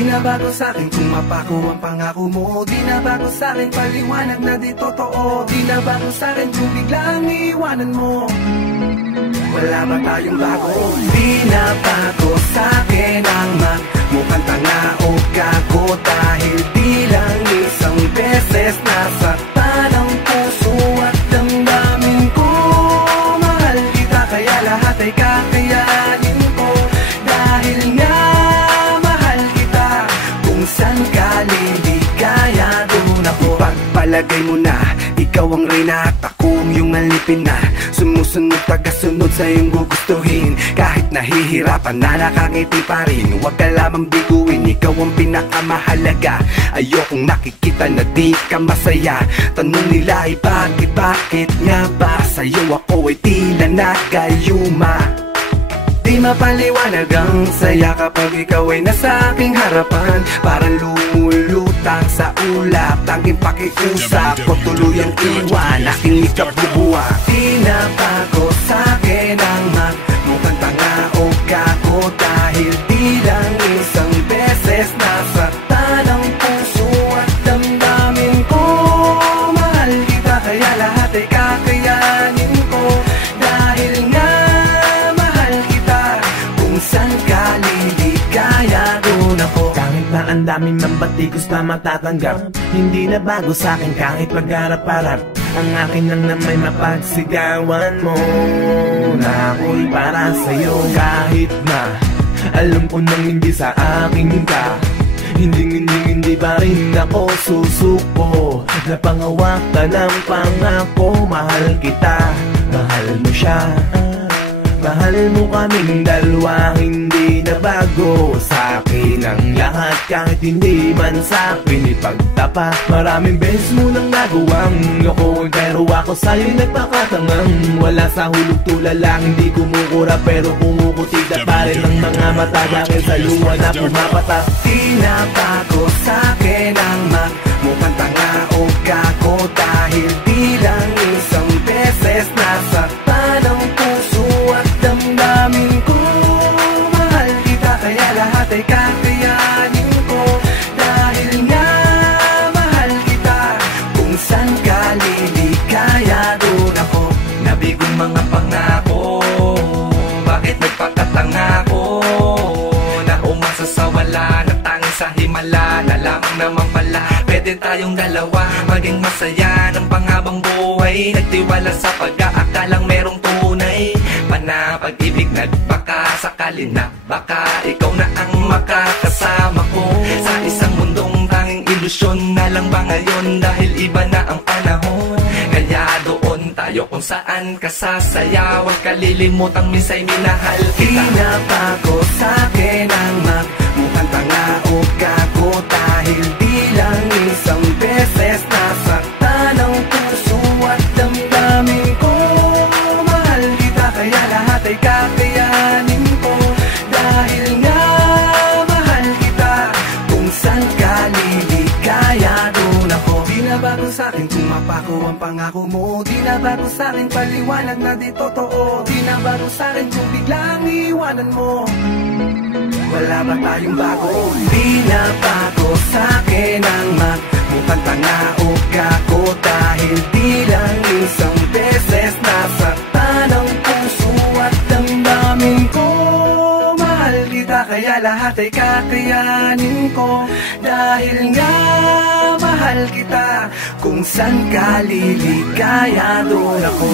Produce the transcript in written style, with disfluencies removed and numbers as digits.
Di na bago sa'kin kung mapako ang pangako mo. Di na bago sa'kin paliwanag na di totoo. Di na bago sa'kin kung biglang iiwanan mo. Wala ba tayong bago? Di na bago sa'kin ang mukhang tanga o gago. Dahil di lang isang beses nasaktan ang puso at damdamin ko. Mahal kita kaya lahat ay kakayanin ko. Dahil nga mahal kita, kung saan ka liligaya doon ako. Pagpalagay mo na ikaw ang reyna at ako ang iyong alipin na sumusunod, tagasunod sa iyong gugustuhin. Kahit nahihirapan na nakangiti pa rin. Huwag ka lamang biguin, ikaw ang pinakamahalaga. Ayokong nakikita na di ka masaya. Tanong nila ay bakit nga ba sa'yo ako ay tila nagayuma. Di mapaliwanag ang saya kapag ikaw ay nasa aking harapan. Parang lumulutang sa ulap, tanging pakiusap ko tuluyang iwan, aking ikabubuwa. Di na bago sa'kin ang mukhang tanga o gago. Dahil di lang isang beses nasaktan ang puso at damdamin ko. Mahal kita kaya lahat ay kakayanin ko. Dahil nga saan ka liligaya doon ako. Kahit na ang daming mambatikos na matatanggap, hindi na bago sa'kin kahit magharap-harap. Ang akin lang na may mapagsigawan mo na ako'y para sa'yo. Kahit na alam ko nang hindi sa akin ka, hindi pa rin ako susuko. Napangawak ka ng pangako. Mahal kita, mahal mo siya. Mahal mo kaming dalawa, hindi na bago sa'kin ang lahat. Kahit hindi man sa'kin ipagtapat. Maraming beses mo nang nagawang lokohin, pero ako sa'yo'y nagpakatangang. Wala sa hulog tulala, hindi kumukura pero kumukutida pa rin ang mga mata. Dahil sa luwa na pumapata. Di na bago sa'kin ang mukhang tanga o gago. Dahil di lang isang beses nasaktan ang puso at damdamin ko. Mahal kita kaya lahat ay kakayanin ko. Dahil nga mahal kita, kung saan ka liligaya doon ako. Nabigong mga pangako, bakit nagpakatanga ko? Na umasa sa wala, natanging sa himala. Na lamang naman pala, pwede tayong dalawa maging masaya ng panghabang buhay. Nagtiwala sa pag-aakalang merong tunay na pag-ibig, nagbaka sakali na baka ikaw na ang makakasama ko sa isang mundong tanging ilusyon na lang ba ngayon. Dahil iba na ang panahon, kaya doon tayo kung saan ka sasaya. Huwag kalilimutang minsa'y minahal kita. Di na bago sa'kin ang mukhang tanga o gago. Dahil di lang isang beses nasaktan ang puso at damdamin ko. Mahal kita kaya lahat ay kakayanin ko. Dahil nga mahal kita, kung saan ka liligaya doon ako. Di na bago sa'kin kung mapako ang pangako mo. Di na bago sa'kin paliwanag na di totoo. Di na bago sa'kin kung biglang iiwanan mo. Wala ba tayong bago? Di na bago sa'kin ang mukhang tanga o gago. Dahil di lang isang beses nasaktan ang puso at damdamin ko. Mahal kita kaya lahat ay kakayanin ko. Dahil nga mahal kita, kung saan ka liligaya doon ako.